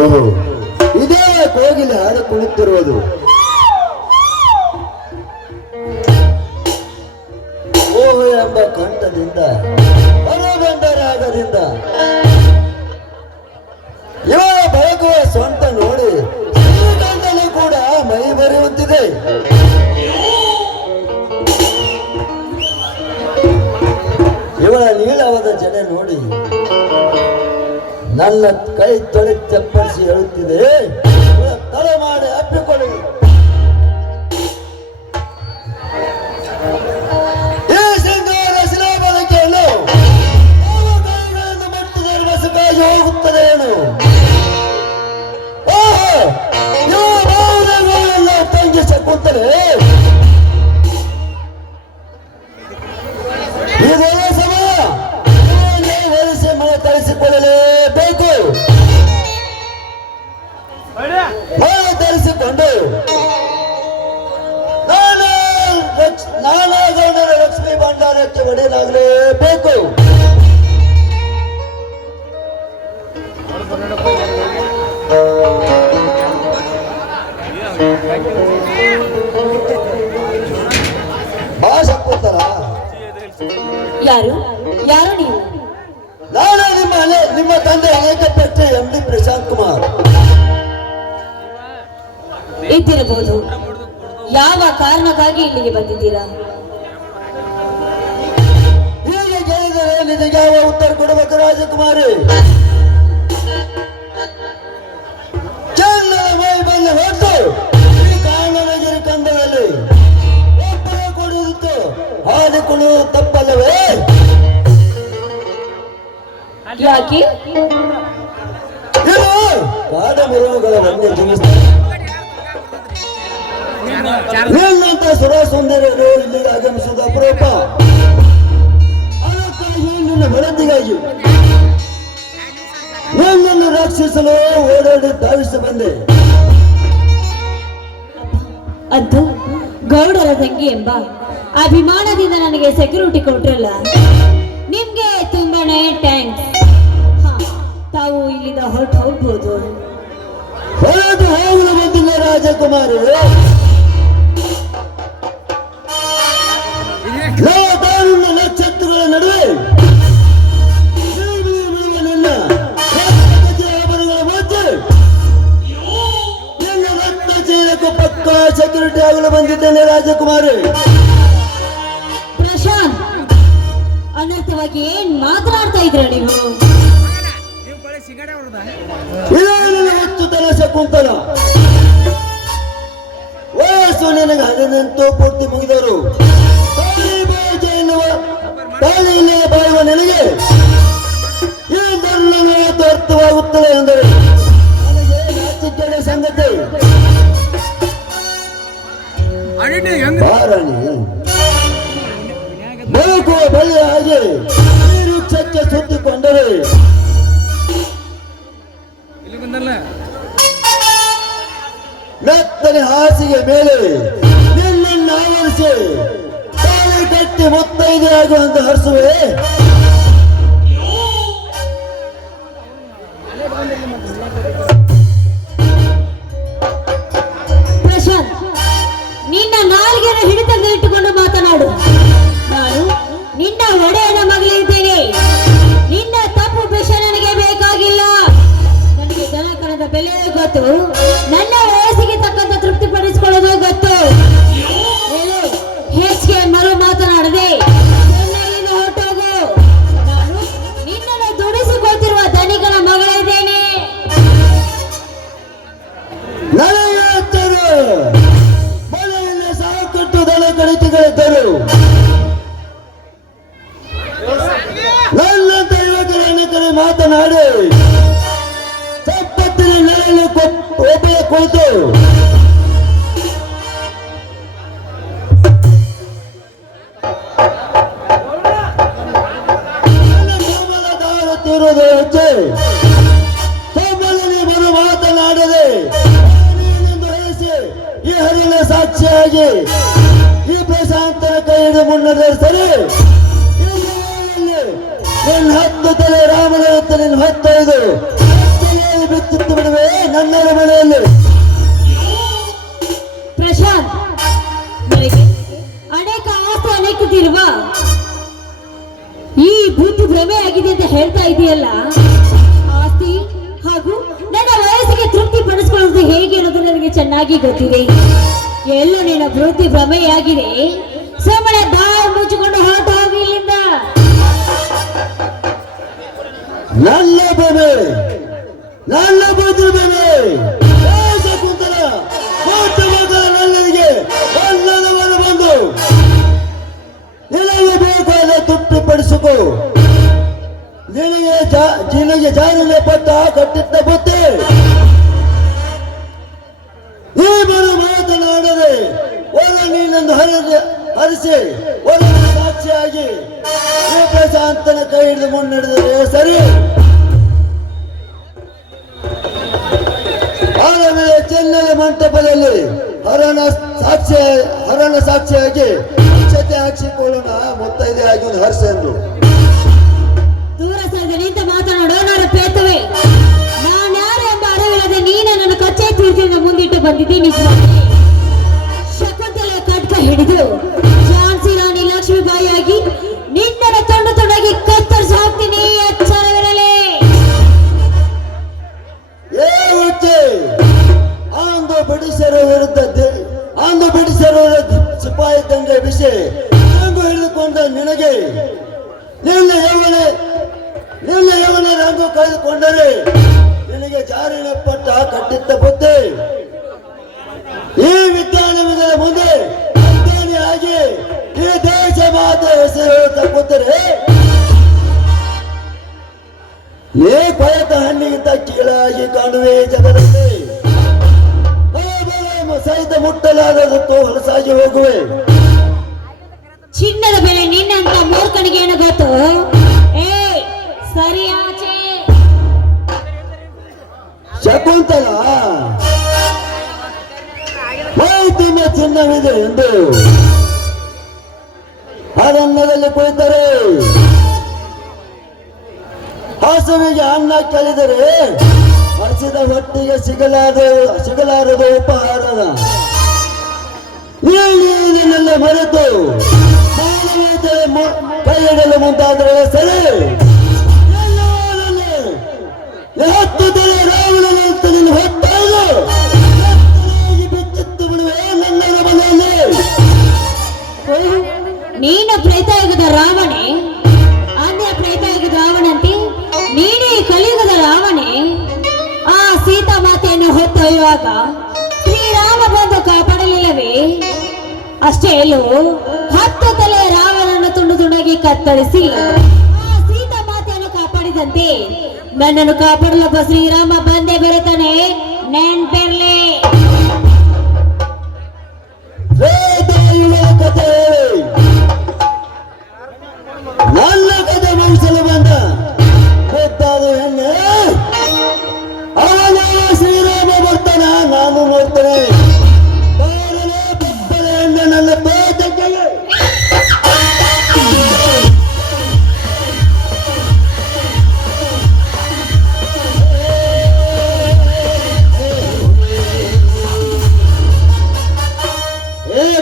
ಓಹೋ, ಇದೇ ಕೋಗಿಲೆ ಹಾಡು ಕುಳಿತಿರುವುದು. ಓಹೋ ಎಂಬ ಕಂಠದಿಂದ ಹೊರಬಂದ ರಾಗದಿಂದ ಇವ ಬೆಳಗುವ ಸ್ವಂತ ನೋಡಿ ಶ್ರೀಗಂಧನೂ ಕೂಡ ಮೈ ಬರೆಯುತ್ತಿದೆ. ಇವಳ ನೀಳವಾದ ಜಡೆ ನೋಡಿ ನನ್ನ ಕೈ ತೊಳೆ ಚಪ್ಪರಿಸಿ ಹೇಳುತ್ತಿದೆ, ತಲೆ ಮಾಡಿ ಅಪ್ಪಿಕೊಳ್ಳಿ. ಈ ಸಿಂಗಾರ ಶಿಲಾಬಲಕೆಯನ್ನು ಕೈಗಳಿಂದ ಮುಟ್ಟಿದರೆ ರಸಕ್ಕಾಗಿ ಹೋಗುತ್ತದೆ ಏನು? ಓಹೋ, ತಂಗಿಸ ಕೂತರೆ ಇದೆಲ್ಲ ಸಮಯ ಒಲಿಸಿ ಮನೆ ತರಿಸಿಕೊಳ್ಳಲೇಬೇಕು. ಮನೆ ತರಿಸಿಕೊಂಡು ನಾನಾ ಗೌಡರ ಲಕ್ಷ್ಮೀ ಭಂಡಾರಕ್ಕೆ ಒಡೆಯಲಾಗಲೇಬೇಕು. ಭಾಷೆ ಕೂತಾರ. ಯಾರು ಯಾರು ನೀವು? ನಾನು ನಿಮ್ಮ ತಂದೆ ಅನೇಕ ಪೆಟ್ಟೆ MD ಪ್ರಶಾಂತ್ ಕುಮಾರ್ ಇದ್ದಿರಬಹುದು. ಯಾವ ಕಾರಣಕ್ಕಾಗಿ ಇಲ್ಲಿಗೆ ಬಂದಿದ್ದೀರಾ? ಹೀಗೆ ಕೇಳಿದರೆ ನಿನಗೆ ಯಾವ ಉತ್ತರ ಕೊಡಬೇಕು ರಾಜಕುಮಾರಿ? ಚಂದನ ಮೈ ಬಂದು ಹೊತ್ತು ಈ ಕಾಮನಗಿರಿ ಕಂದದಲ್ಲಿ ಒಬ್ಬರ ಕೊಡುವುದಿತ್ತು ಹಾಡಿಕೊಳ್ಳುವುದು ತಪ್ಪಲ್ಲವೇ? ಯಾಕೆ? ಇದು ಕಾಡು ಮೃಗಗಳ ಒಂದೇ ಜೀವಿಸ ನಿನ್ನಂತ ಸುರ ಸುಂದರರು ಇಲ್ಲಿಗೆ ಆಗಮಿಸುವುದು ಅಪರೂಪ. ಅದಕ್ಕಾಗಿ ನಿನ್ನ ಮನದಿಗಾಗಿ ನನ್ನನ್ನು ರಕ್ಷಿಸಲು ಓಡಾಡಿ ಧಾವಿಸಿ ಬಂದೆ. ಅದು ಗೌಡರ ತಂಗಿ ಎಂಬ ಅಭಿಮಾನದಿಂದ ನನಗೆ ಸೆಕ್ಯೂರಿಟಿ ಕೊಟ್ರಲ್ಲ, ನಿಮ್ಗೆ ತುಂಬಾನೇ ಥ್ಯಾಂಕ್ಸ್. ತಾವು ಇಲ್ಲಿಂದ ಹೊರಟು ಹೋಗ್ಬೋದು. ಹೊರಟು ಹೋಗಲು ಬಂದಿಲ್ಲ ರಾಜಕುಮಾರಿ. ನಕ್ಷತ್ರಗಳ ನಡುವೆ ನನ್ನ ಆಭರಣಗಳ ಮಧ್ಯೆ ನನ್ನ ರಕ್ತ ಚೀಲಕ್ಕೂ ಪಕ್ಕ ಸೆಕ್ಯೂರಿಟಿ ಆಗಲು ಬಂದಿದ್ದೇನೆ ರಾಜಕುಮಾರಿ. ಪ್ರಶಾಂತ್, ಅನರ್ಥವಾಗಿ ಏನ್ ಮಾತನಾಡ್ತಾ ಇದ್ರ ನೀವು? ಇದೇನಿಲ್ಲ ಹೊತ್ತುತನ ಶಕುಂತಲ. ವಯಸ್ಸು ನಿನಗೆ 18 ಪೂರ್ತಿ ಮುಗಿದವರು. ತಾಳಿ ಇಲ್ಲೇ ಬಾಯುವ ನಿನಗೆ ಈ ಧರ್ಮ ಅರ್ಥವಾಗುತ್ತದೆ ಎಂದರೆ ನನಗೆ ನಾಚಿಕೆಯ ಸಂಗತಿ. ಬಾರಾಣಿ ಬೆಳಕುವ ಬಳ್ಳಿಯ ಹಾಗೆ ಈ ವೃಕ್ಷಕ್ಕೆ ಸುತ್ತಿಕೊಂಡರೆ ಮೆತ್ತನೆ ಹಾಸಿಗೆ ಮೇಲೆ ನಿನ್ನನ್ನು ಆವರಿಸಿ ತಾಳಿ ಕಟ್ಟಿ ಮುತ್ತೈದೆ ಆಗುವಂತ ಹರಿಸುವೆ. ಪ್ರಶಾಂತ್, ನಿನ್ನ ನಾಲ್ಗೆನ ಹಿಡಿತದಲ್ಲಿ ಇಟ್ಟುಕೊಂಡು ಮಾತನಾಡು. ನಾನು ನಿನ್ನ ಒಡೆಯನ ಮಗಳಿದ್ದೇನೆ. ನಿನ್ನ ತಪ್ಪು ವಿಷಯ ನನಗೆ ಬೇಕಾಗಿಲ್ಲ. ನನಗೆ ಜನಕಣದ ಬೆಲೆ ಗೊತ್ತು, ನನ್ನ ವಯಸ್ಸಿಗೆ ತಕ್ಕಂತ ತೃಪ್ತಿ ಪಡಿಸಿಕೊಳ್ಳೋದು ಗೊತ್ತು. ಹೆಚ್ಚಿಗೆ ಮರು ಮಾತನಾಡದೆ ಚೆನ್ನೈಯಿಂದ ಹೊರಟೋಗು. ನಾನು ನಿನ್ನನ್ನು ದುಡಿಸಿಕೊಳ್ತಿರುವ ಧನಿಕನ ಮಗಳಿದ್ದೇನೆ. ಮನೆಯಲ್ಲಿ ಸಾಕಟ್ಟು ದನ ಕಡಿತಗಳಿದ್ದರು. ನನ್ನಂತ ಯುವಕರ ಕಡೆ ಮಾತನಾಡಿ ಸಂಪತ್ತಿನ ನೆಲೆಯಲ್ಲಿ ಒಬ್ಬ ಕುಳಿತು ತೀರುವುದು ಹೆಚ್ಚೆ ಸೊಮ್ಮಲ್ಲಿ ಮರು ಮಾತನಾಡದೆ ವಹಿಸಿ ಈ ಹರಿನ ಸಾಕ್ಷಿಯಾಗಿ ಈ ಪ್ರಶಾಂತನ ಕೈ ಹಿಡಿದು ಮುನ್ನಡೆಸರಿ ನಿನ್ನ 10 ತಲೆ ರಾಮನ ನಿನ್ನ 15 ಬಿತ್ತಿತ್ತು ಬಿಡುವೆ. ಹೇಗೆ ಅನ್ನೋದು ನನಗೆ ಚೆನ್ನಾಗಿ ಗೊತ್ತಿದೆ. ಎಲ್ಲ ನಿನ್ನ ವೃತ್ತಿ ಭ್ರಮೆಯಾಗಿದೆ. ಸುಮ್ಮನೆ ಬಾಯಿ ಮುಚ್ಚಿಕೊಂಡು ಹೊರಟು ಹೋಗಿ ಇಲ್ಲಿಂದ. ನನ್ನ ಬೆಲೆ ನನ್ನ ಬದುಕು ಬೆಲೆ ಶಕುಂತಲ ನನ್ನನಿಗೆ ಬಂಧನವನ್ನು ಬಂದು ನಿನಗೆ ಬೇಕಾದ ತೃಪ್ತಿಪಡಿಸಿಕೊ. ನಿನಗೆ ಜಾರಿನ ಪಟ್ಟ ಕಟ್ಟಿದ್ದ ಬುದ್ಧಿ ಈ ಬರು ಮಾತನಾಡದೆ ಒಳ ನೀನೊಂದು ಹರಿಸಿ ಒಳ ಸಾಕ್ಷಿಯಾಗಿ ಈ ಪ್ರಶಾಂತನ ಕೈ ಹಿಡಿದು ಮುನ್ನಡೆದರೆ ಸರಿ. ಆಮೇಲೆ ಚೆನ್ನೈ ಮಂಟಪದಲ್ಲಿ ಹರಣ ಸಾಕ್ಷಿಯಾಗಿ ಅಕ್ಷತೆ ಹಾಕಿಕೊಳ್ಳೋಣ ಮುತ್ತೈದೆಯಾಗಿ ಒಂದು ಹರ್ಷ ಎಂದು ದೂರ ಸರಿದ ನಿಂತ ಮಾತನಾಡೋ ನಾನು ಪೇತುವೆ. ನಾನ್ಯಾರು ಎಂಬ ಅರಿವಿಲ್ಲದೆ ನೀನೆ ನನ್ನ ಕಚ್ಚೆ ತೀರ್ಚಿನ ಮುಂದಿಟ್ಟು ಬಂದಿದ್ದೀನಿ. ಶಕುಂತಲೆಯ ಕಟ್ಕ ಹಿಡಿದು ಝಾನ್ಸಿ ರಾಣಿ ಲಕ್ಷ್ಮೀಬಾಯಿಯಾಗಿ ನಿನ್ನನ್ನು ತುಂಡು ತುಂಡಾಗಿ ಕತ್ತರಿಸಿ ಹಾಕ್ತೀನಿ. ಎಚ್ಚರವಿರಲಿ. ಅಂದು ಬಿಡಿಸರು ಸಿಪಾಯಿ ತಂದೆ ವಿಷಯ ಹಿಡಿದುಕೊಂಡ ನಿನಗೆ ನಿನ್ನ ಯವನ ರಂಗು ಕಳೆದುಕೊಂಡರೆ ನಿನಗೆ ಜಾರಿನ ಪಟ್ಟ ಕಟ್ಟಿದ್ದ ಬುದ್ಧಿ ಈ ವಿದ್ಯಾನಗರದ ಮುಂದೆ ಅಜ್ಞಾನಿಯಾಗಿ ಈ ದೇಶ ಮಾತೆ ಹೆಸರು ತಪ್ಪುತ್ತಾರೆ. ಏ ಕೊಳೆತ ಹಣ್ಣಿಗಿಂತ ಕೀಳಾಗಿ ಕಾಣುವೆ ಜಗದಲ್ಲಿ. ಸಹಿತ ಮುಟ್ಟಲಾರದತ್ತು ಹೊಲಸಾಗಿ ಹೋಗುವೆ. ಚಿನ್ನದ ಬೆಲೆ ನಿನ್ನಂತ ಮೂರ್ಖನಿಗೆ ಏನು ಗೊತ್ತು? ಏ ಸರಿ ಆಚೆ. ಶಕುಂತಲ ತುಂಬ ಚಿನ್ನವಿದೆ ಎಂದು ಅರಣ್ಯದಲ್ಲಿ ಕುಳಿತರೆ ಹಸುವಿಗೆ ಅನ್ನ ಕೇಳಿದರೆ ಹಸಿದ ಹೊಟ್ಟಿಗೆ ಸಿಗಲಾರದು ಉಪಹಾರದ ನೀನೆಲ್ಲ ಮರೆತು ಕೈ ಹಿಡಲು ಮುಂತಾದರೆ ಸರಿ. ಹತ್ತು ತಲೆ ರಾವಣನಂತ ನಿನ್ನ ಹೊತ್ತಾಗ ಬಿಚ್ಚಿತ್ತು ಬಿಡುವೆ ನನ್ನ ಮನೆಯಲ್ಲಿ. ನೀನು ಪ್ರೇತಾಯುಗದ ರಾವಣೆ, ಅನ್ಯ ಪ್ರೇತಾಯುಗದ ರಾವಣಂತೆ ನೀನೇ ಕಲಿಯುಗದ ರಾವಣೆ. ಆ ಸೀತಾ ಮಾತೆಯನ್ನು ಹೊತ್ತೊಯ್ಯುವಾಗ ಶ್ರೀರಾಮ ಬಂದು ಕಾಪಾಡಲಿಲ್ಲವೇ? ಅಷ್ಟೇ ಅಲ್ಲೋ 10 ತಲೆಯ ರಾವಣನನ್ನು ತುಂಡು ತುಂಡಾಗಿ ಕತ್ತರಿಸಿ ಆ ಸೀತಾ ಮಾತೆಯನ್ನು ಕಾಪಾಡಿದಂತೆ ನನ್ನನ್ನು ಕಾಪಾಡಲೊಬ್ಬ ಶ್ರೀರಾಮ ಬಂದೇ ಬರುತ್ತಾನೆ. ನೆನ್ಪಿರ್ಲಿ. ಕಥೆ ನನ್ನ ಕಥೆ ಮುಗಿಸಲು ಬಂದ ಗೊತ್ತಾದ ಹೆಣ್ಣೆ ಅವನ ಶ್ರೀರಾಮ ಬರ್ತಾನ, ನಾನು ನೋಡ್ತೇನೆ. ಹೆಣ್ಣೆ ನನ್ನ ಪೇಟೆಗೆ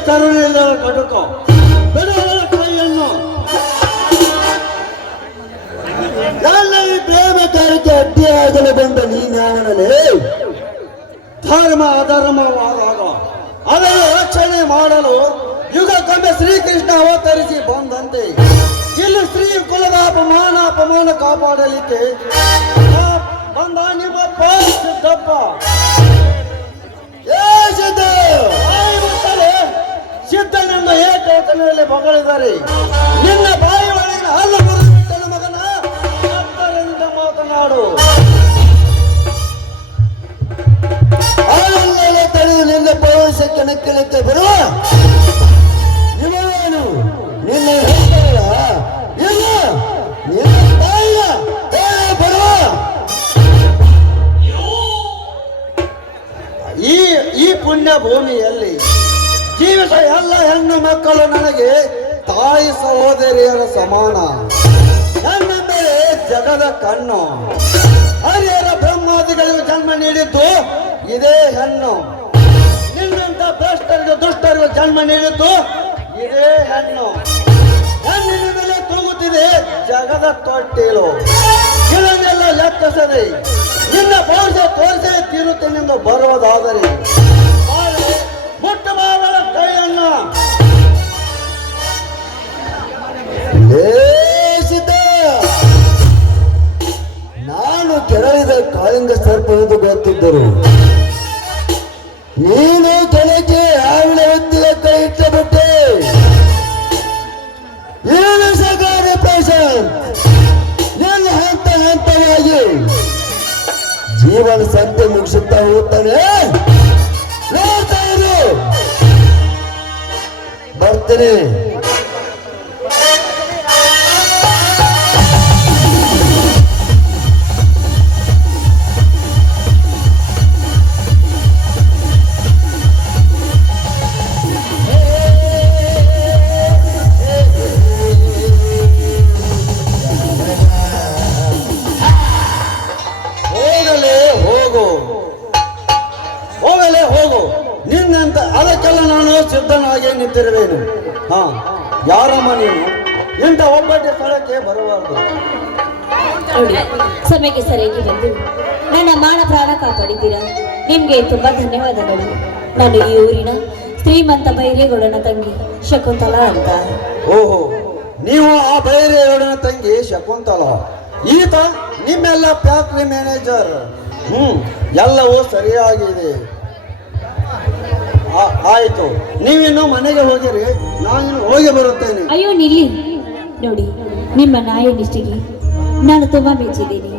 ಕರುಣಿಲ್ಲ ಕಟುಕ ಬಿಡುವ ಕೈಯನ್ನು ನನ್ನ ಈ ಪ್ರೇಮ ಕಾರ್ಯಕ್ಕೆ ಅಡ್ಡಿಯಾಗಲು ಬಂದ ನೀನ್ಯಾವನಲ್ಲಿ ಧರ್ಮ ಅಧರ್ಮವಾದಾಗ ಅದನ್ನು ರಕ್ಷಣೆ ಮಾಡಲು ಯುಗಕ್ಕೊಮ್ಮೆ ಶ್ರೀಕೃಷ್ಣ ಅವತರಿಸಿ ಬಂದಂತೆ ಇಲ್ಲಿ ಸ್ತ್ರೀ ಕುಲದ ಅಪಮಾನ ಕಾಪಾಡಲಿಕ್ಕೆ ಬಂದ ನಿಮ್ಮಪ್ಪ ಸಿದ್ದಪ್ಪ. ಸಿದ್ಧನೆಂದು ಏಕವಚನದಲ್ಲಿ ಹೊಗಳಿದ್ದಾರೆ. ನಿನ್ನ ಬಾಯಿ ಒಳಗಿನ ಹಲ್ಲು ಮುರಿದ ಮಗನ ಎತ್ತರದಿಂದ ಮಾತನಾಡು. ಆಮೇಲೆ ತಡೆದು ನಿನ್ನ ಪ್ರವೇಶಕ್ಕೆ ನಕ್ಕಲಿಕ್ಕೆ ಬರುವ ಇವನು ನಿನ್ನ ಹೆಸರ ಇಲ್ಲ ನಿನ್ನ ತಾಯಿಯ ಬರುವ ಈ ಪುಣ್ಯ ಭೂಮಿಯಲ್ಲಿ ಜೀವಿಸ ಎಲ್ಲ ಹೆಣ್ಣು ಮಕ್ಕಳು ನನಗೆ ತಾಯಿ ಸಹೋದರಿಯರ ಸಮಾನ. ನನ್ನ ಮೇಲೆ ಜಗದ ಕಣ್ಣು. ಹರಿಹರ ಬ್ರಹ್ಮಾದಿಗಳಿಗೂ ಜನ್ಮ ನೀಡಿದ್ದು ಇದೇ ಹೆಣ್ಣು. ನಿನ್ನಂತ ಭ್ರಷ್ಟರಿಗೂ ದುಷ್ಟರಿಗೂ ಜನ್ಮ ನೀಡಿದ್ದು ಇದೇ ಹೆಣ್ಣು. ಹೆಣ್ಣಿನ ಮೇಲೆ ತೂಗುತ್ತಿದೆ ಜಗದ ತೊಟ್ಟಿಲು. ಇದನ್ನೆಲ್ಲ ಲೆಕ್ಕಿಸದೆ ನಿನ್ನ ಪೌರುಷ ತೋರಿಸೇ ತೀರುತ್ತೇನೆಂದು ಬರುವುದಾದ ಕೆರಳಿದ ಕಾಳಿಂಗ ಸರ್ಪವೆಂದು ಗೊತ್ತಿದ್ದರು. ನೀನು ಕೆಳಗೆ ಆವಿಳ ಹೊತ್ತಿಗೆ ಕೈ ಇಟ್ಟಬಿಟ್ಟೆ. ಏನು ಸಗಾರೆ ಪ್ರಶಾಂತ್, ನಿನ್ನ ಹಂತ ಹಂತವಾಗಿ ಜೀವನ ಸಂತೆ ಮುಗಿಸುತ್ತಾ ಹೋಗ್ತಾನೆ. ನೋಡ್ತಾ ಇರು, ಬರ್ತೇನೆ. ನಿನ್ನಂತ ಅದಕ್ಕೆಲ್ಲ ನಾನು ಸಿದ್ಧನಾಗಿ ನಿಂತಿರುವೇನು. ಹಾ, ಯಾರಮ್ಮ ನೀನು? ಇಂಥ ಒಬ್ಬಟ್ಟೆ ಸ್ಥಳಕ್ಕೆ ಬರಬಾರದು. ನೋಡಿ, ಸಮಯಕ್ಕೆ ಸರಿಯಾಗಿ ಬಂದು ನನ್ನ ಮಾನ ಪ್ರಾಣ ಕಾಪಾಡಿದ್ದೀರಾ. ನಿಮ್ಗೆ ತುಂಬಾ ಧನ್ಯವಾದಗಳು. ನಾನು ಈ ಊರಿನ ಶ್ರೀಮಂತ ಬೈರೇಗೌಡನ ತಂಗಿ ಶಕುಂತಲಾ ಅಂತ. ಓಹೋ, ನೀವು ಆ ಬೈರೇಗೌಡನ ತಂಗಿ ಶಕುಂತಲಾ. ಈತ ನಿಮ್ಮೆಲ್ಲ ಫ್ಯಾಕ್ಟ್ರಿ ಮ್ಯಾನೇಜರ್. ಎಲ್ಲವೂ ಸರಿಯಾಗಿದೆ. ಆಯ್ತು, ನೀವಿನ್ನು ಮನೆಗೆ ಹೋಗಿರಿ, ನಾನು ಹೋಗಿ ಬರುತ್ತೇನೆ. ಅಯ್ಯೋ ನಿಲ್ಲಿ. ನೋಡಿ, ನಿಮ್ಮ ನ್ಯಾಯ ನಿಷ್ಠೆಗೆ ನಾನು ತುಂಬಾ ಮೆಚ್ಚಿದ್ದೀನಿ.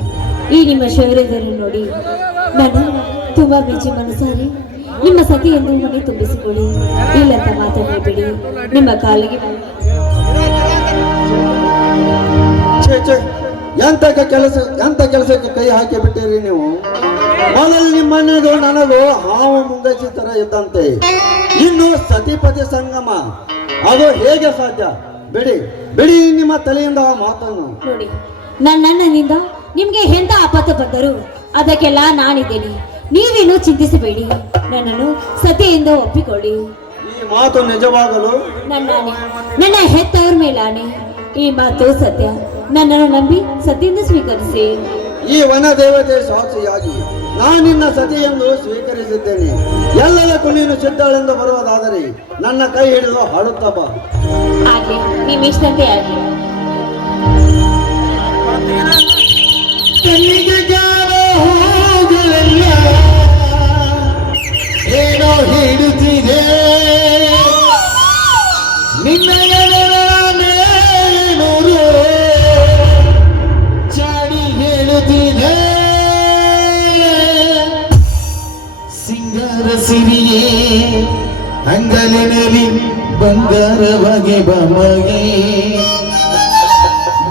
ಈ ನಿಮ್ಮ ಶೌರ್ಯವನ್ನು ನೋಡಿ ನಾನು ತುಂಬಾ ಮೆಚ್ಚಿ ಮನಸಾರಿ ನಿಮ್ಮ ಸತಿ ಎಂದು ಮನೆ ತುಂಬಿಸಿಕೊಳ್ಳಿ. ಇಲ್ಲಂತ ಮಾತಾಡಬೇಡಿ. ನಿಮ್ಮ ಕಾಲಿಗೆ ಎಂತ ಕೆಲಸಕ್ಕೆ ಕೈ ಹಾಕಿ ಬಿಟ್ಟಿರಿ ನೀವು. ಮೊದಲು ನಿಮ್ಮನೆಗೂ ನನಗೂ ಹಾವು ಮುಂಗಚ್ಚಿ ತರ ಇದ್ದಂತೆ. ಇನ್ನು ಸತಿಪತಿ ಸಂಗಮ, ಅದು ಹೇಗೆ ಸಾಧ್ಯ? ಬಿಡಿ ಬಿಡಿ ನಿಮ್ಮ ತಲೆಯಿಂದ ಆ ಮಾತನ್ನು. ನೋಡಿ, ನನ್ನಿಂದ ನಿಮ್ಗೆ ಎಂತ ಆಪತ್ತು ಬಂದರು ಅದಕ್ಕೆಲ್ಲ ನಾನಿದ್ದೇನೆ. ನೀವೇನು ಚಿಂತಿಸಬೇಡಿ. ನನ್ನನ್ನು ಸತಿಯಿಂದ ಒಪ್ಪಿಕೊಳ್ಳಿ. ಈ ಮಾತು ನಿಜವಾಗಲು ನನ್ನ ಹೆತ್ತವ್ರ ಮೇಲಾನೆ ಈ ಮಾತು ಸತ್ಯ. ನನ್ನನ್ನು ನಂಬಿ ಸತಿಯಿಂದ ಸ್ವೀಕರಿಸಿ. ಈ ವನ ದೇವತೆ ಸಾಕ್ಷಿಯಾಗಿ ನಾನಿನ್ನ ಸತಿಯನ್ನು ಸ್ವೀಕರಿಸಿದ್ದೇನೆ. ಎಲ್ಲದಕ್ಕೂ ನೀನು ಸಿದ್ಧಳೆಂದು ಬರುವುದಾದರೆ ನನ್ನ ಕೈ ಹಿಡಿದು ಹಾಡುತ್ತಾ ಬಾ. ಆಗ್ಲಿ, ನಿಮ್ಮ ಇಷ್ಟಂತೆ ಆಗ್ಲಿ. ಏನೋ ಹಿಡುತ್ತಿದೆ ನಿನ್ನ ಮೇಲೂರು ಚಾಡಿ ಹೇಳುತ್ತಿದೆ. ಸಿಂಗಾರ ಸಿರಿಯೇ ಅಂಗಲಿನಲ್ಲಿ ಬಂಗಾರವಾಗಿ ಬಮಗೆ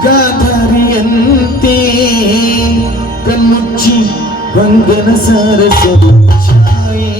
ಗಾಂಧಾರಿಯಂತೆ ಕಣ್ಮುಚ್ಚಿ ಬಂಗನ ಸರಸದು ಛಾಯೆ.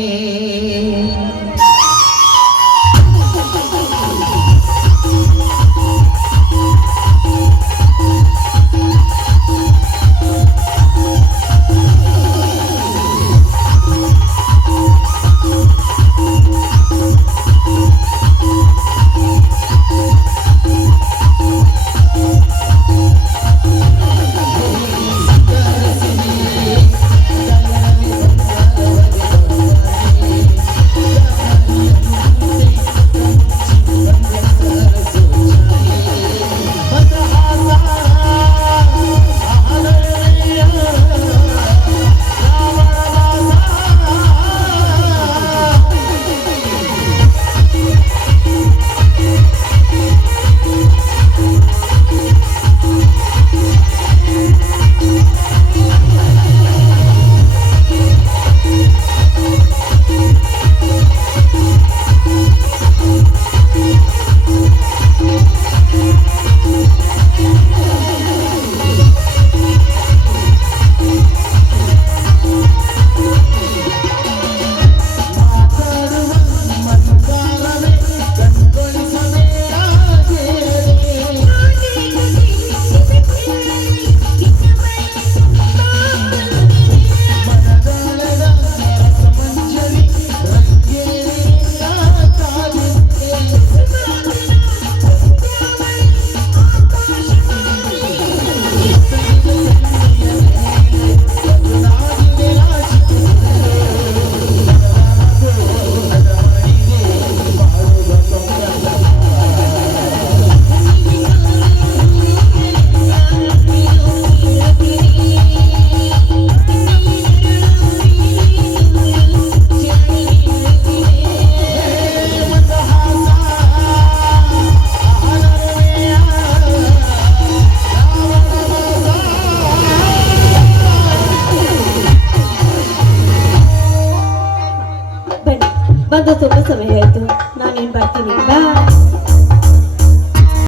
ಬಂದು ತುಂಬ ಸಮಯ ಆಯ್ತು, ನಾನೇನು ಬರ್ತೀನಿ. ಬಾ.